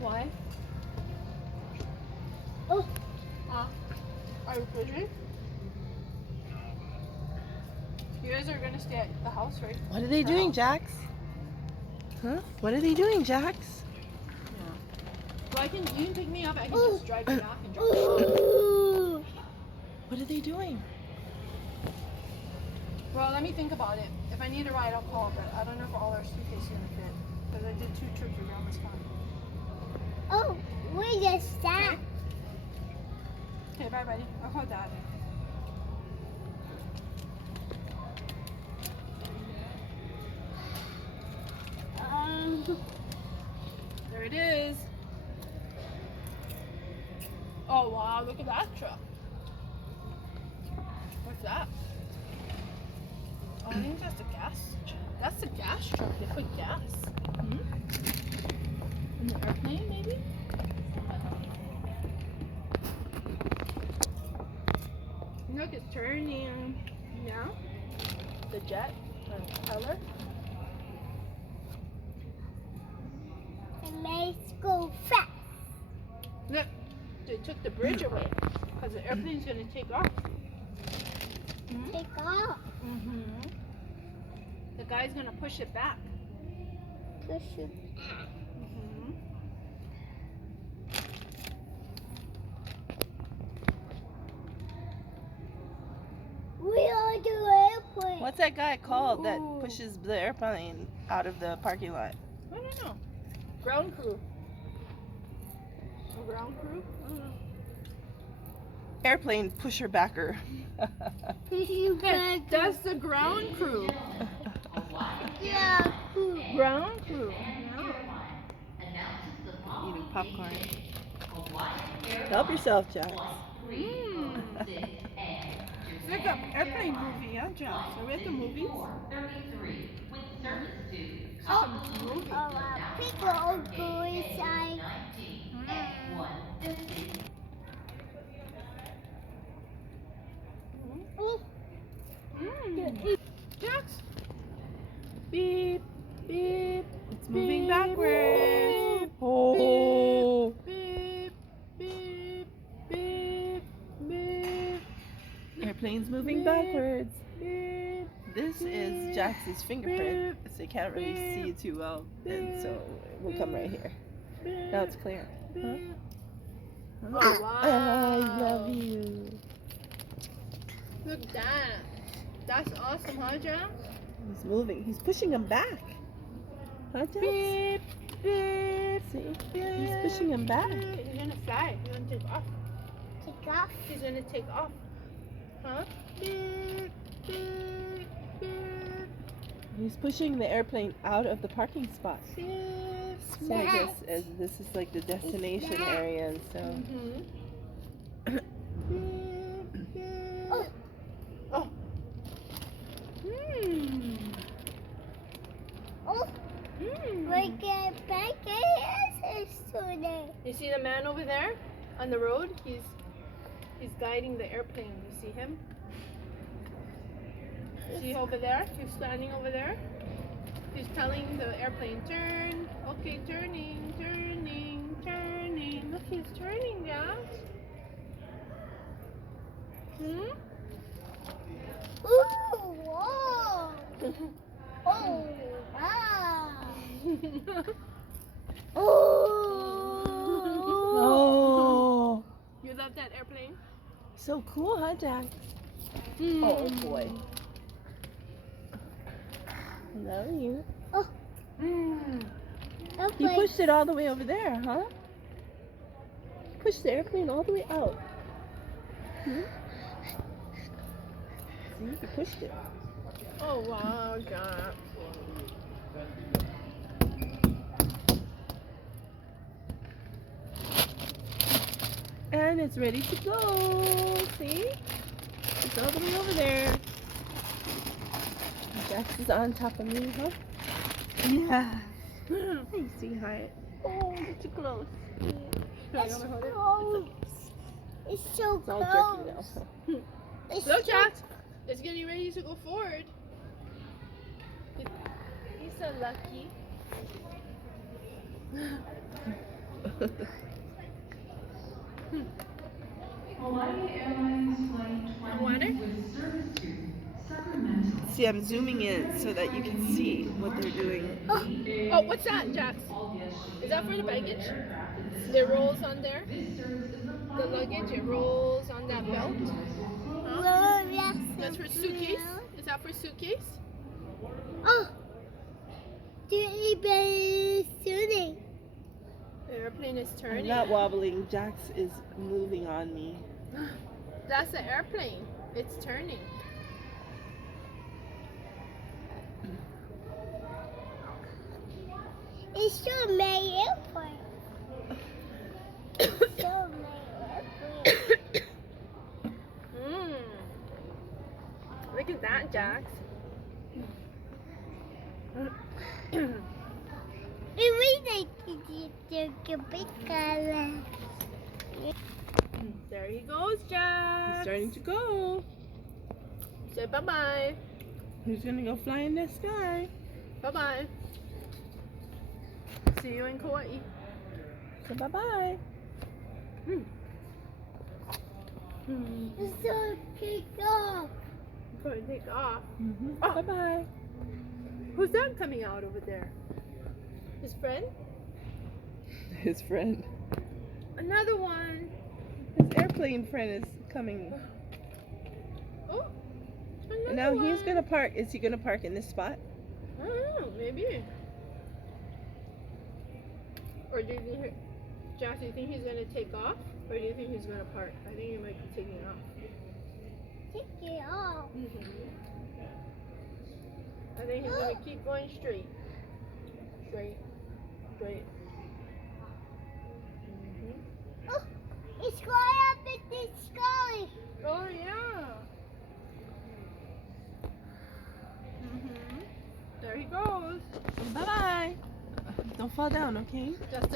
Why? Oh. Are you busy? You guys are gonna stay at the house, right? What are they doing, Jax? Huh? What are they doing, Jax? Well, you can pick me up. I can just drive you back and drop you off. What are they doing? Well, let me think about it. If I need a ride, I'll call, but I don't know if all our suitcases are gonna fit. Because I did 2 trips around this time. Oh, where is that? Okay, bye, buddy. I'll call Dad. There it is. Oh, wow. Look at that truck. What's that? Oh, I think that's a gas. That's a gas truck. They put gas. In the airplane, maybe? Look, it's turning. Now, the jet, propeller. Let's go fast. Look, they took the bridge away because the airplane's gonna take off. Take off. The guy's gonna push it back. Push it. We are the airplane. What's that guy called that Ooh. pushes the airplane out of the parking lot? I don't know. Ground crew. A ground crew? I don't know. Airplane pusher backer. Push you back. That's the ground crew. Yeah. Ground crew. Eating popcorn. Help yourself, Jax. It's like an airplane movie, huh, Jax? Are we at the movies? People go inside. Jax? Beep, beep. It's moving beep, backwards. beep, Oh. Beep, beep, beep, beep, Airplane's moving Beep. backwards. beep. This is Jax's fingerprint, so you can't really see it too well, and so we'll come right here. Now it's clear. Huh? Oh, wow. I love you. Look at that. That's awesome, huh, Jax? He's moving. He's pushing him back. Huh, Jax? Beep, beep, See? beep. He's pushing him back. He's gonna fly. He's gonna take off. Take off. He's gonna take off. Huh? Beep, beep, beep, He's pushing the airplane out of the parking spot. beep. So I guess this is like the destination area, and so Beep, beep. Oh. Oh. Oh. We get back today. You see the man over there on the road? He's guiding the airplane. You see him? See over there? He's standing over there. He's telling the airplane, turn. Okay, turning, turning, turning. Look, he's turning, guys. Ooh, whoa. Oh, wow. oh, You love that airplane? so cool, huh, Jax? Oh boy, I love you. He pushed it all the way over there, huh? He pushed the airplane all the way out. See, he pushed it. Oh, wow, God. And it's ready to go. See? It's all the way over there. Jax is on top of me, huh? Yeah. Hey, sweetheart. Oh, you're too close. It's close. It's so It's all close. jerky now. It's Look, so- Jax. It's getting ready to go forward. He's so lucky. Hawaii Airlines Flight Water? 20 with service to Sacramento. See, I'm zooming in so that you can see what they're doing. Oh, what's that, Jax? Is that for the baggage? It rolls on there? The luggage, it rolls on that belt? Huh? Well, yes, That's for suitcase? Is that for suitcase? Oh, the airplane is turning. The airplane is I'm turning. not wobbling. Jax is moving on me. That's the airplane. It's turning. It's so many airplanes. So many airplanes. Look at that, Jax. It means the big color. There he goes, Jax. He's starting to go. Say bye-bye. He's gonna go fly in the sky. Bye-bye. See you in Kauai. So bye-bye. It's so kicked off. Going to take off. Oh. Bye-bye. Who's that coming out over there? His friend? His friend. Another one. His airplane friend is coming. Oh. And now he's gonna park. Is he gonna park in this spot? I don't know, maybe. Or do you think, Jax, do you think he's gonna take off? Or do you think he's gonna park? I think he might be taking off. Take it off. I think he's gonna keep going straight. Straight. Straight. Oh, it's going up in the sky. Oh yeah. There he goes. Bye-bye. Don't fall down, okay? Just